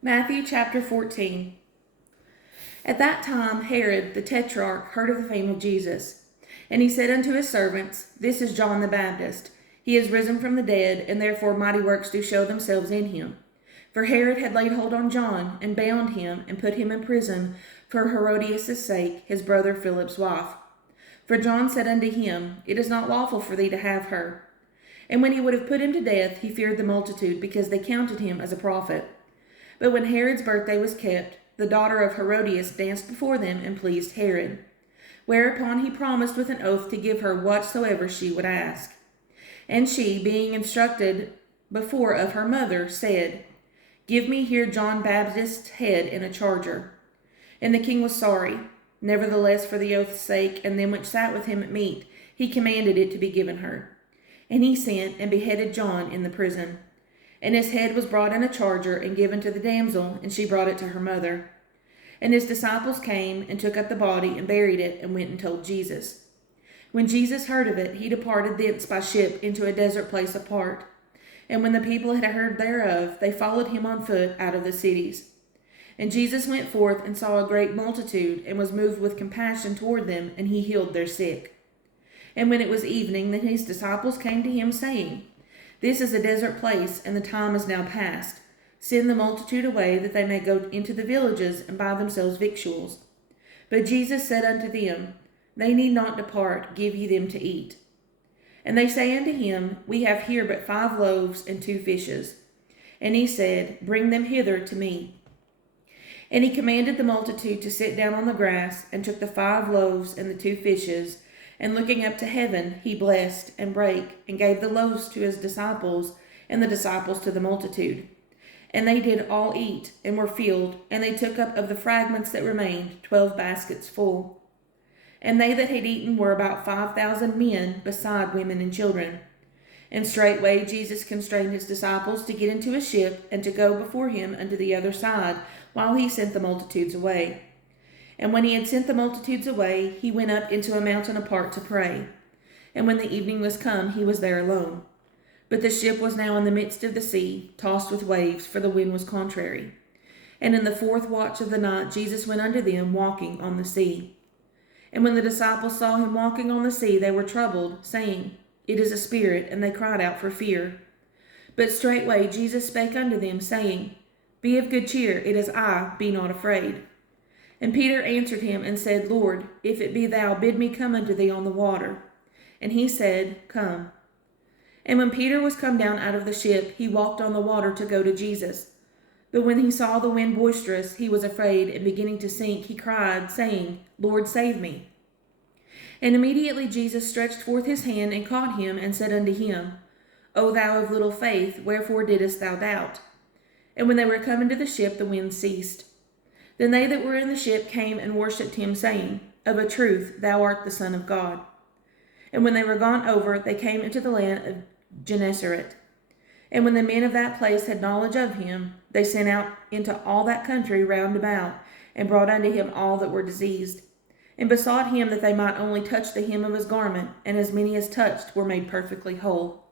Matthew chapter 14. At that time Herod the Tetrarch heard of the fame of Jesus. And he said unto his servants, This is John the Baptist. He is risen from the dead, and therefore mighty works do show themselves in him. For Herod had laid hold on John, and bound him, and put him in prison for Herodias' sake, his brother Philip's wife. For John said unto him, It is not lawful for thee to have her. And when he would have put him to death, he feared the multitude, because they counted him as a prophet. But when Herod's birthday was kept, the daughter of Herodias danced before them and pleased Herod. Whereupon he promised with an oath to give her whatsoever she would ask. And she, being instructed before of her mother, said, Give me here John Baptist's head in a charger. And the king was sorry. Nevertheless, for the oath's sake, and them which sat with him at meat, he commanded it to be given her. And he sent and beheaded John in the prison. And his head was brought in a charger and given to the damsel, and she brought it to her mother. And his disciples came and took up the body and buried it, and went and told Jesus. When Jesus heard of it, he departed thence by ship into a desert place apart. And when the people had heard thereof, they followed him on foot out of the cities. And Jesus went forth and saw a great multitude, and was moved with compassion toward them, and he healed their sick. And when it was evening, then his disciples came to him, saying, This is a desert place, and the time is now past. Send the multitude away, that they may go into the villages and buy themselves victuals. But Jesus said unto them, They need not depart, give ye them to eat. And they say unto him, We have here but 5 loaves and 2 fishes. And he said, Bring them hither to me. And he commanded the multitude to sit down on the grass, and took the 5 loaves and the 2 fishes, and looking up to heaven, he blessed, and brake, and gave the loaves to his disciples, and the disciples to the multitude. And they did all eat, and were filled, and they took up of the fragments that remained 12 baskets full. And they that had eaten were about 5,000 men, beside women and children. And straightway Jesus constrained his disciples to get into a ship, and to go before him unto the other side, while he sent the multitudes away. And when he had sent the multitudes away, he went up into a mountain apart to pray. And when the evening was come, he was there alone. But the ship was now in the midst of the sea, tossed with waves, for the wind was contrary. And in the 4th watch of the night Jesus went unto them, walking on the sea. And when the disciples saw him walking on the sea, they were troubled, saying, It is a spirit, and they cried out for fear. But straightway Jesus spake unto them, saying, Be of good cheer, it is I, be not afraid. And Peter answered him and said, Lord, if it be thou, bid me come unto thee on the water. And he said, Come. And when Peter was come down out of the ship, he walked on the water to go to Jesus. But when he saw the wind boisterous, he was afraid, and beginning to sink, he cried, saying, Lord, save me. And immediately Jesus stretched forth his hand and caught him, and said unto him, O thou of little faith, wherefore didst thou doubt? And when they were come into the ship, the wind ceased. Then they that were in the ship came and worshipped him, saying, Of a truth, thou art the Son of God. And when they were gone over, they came into the land of Gennesaret. And when the men of that place had knowledge of him, they sent out into all that country round about, and brought unto him all that were diseased, and besought him that they might only touch the hem of his garment, and as many as touched were made perfectly whole.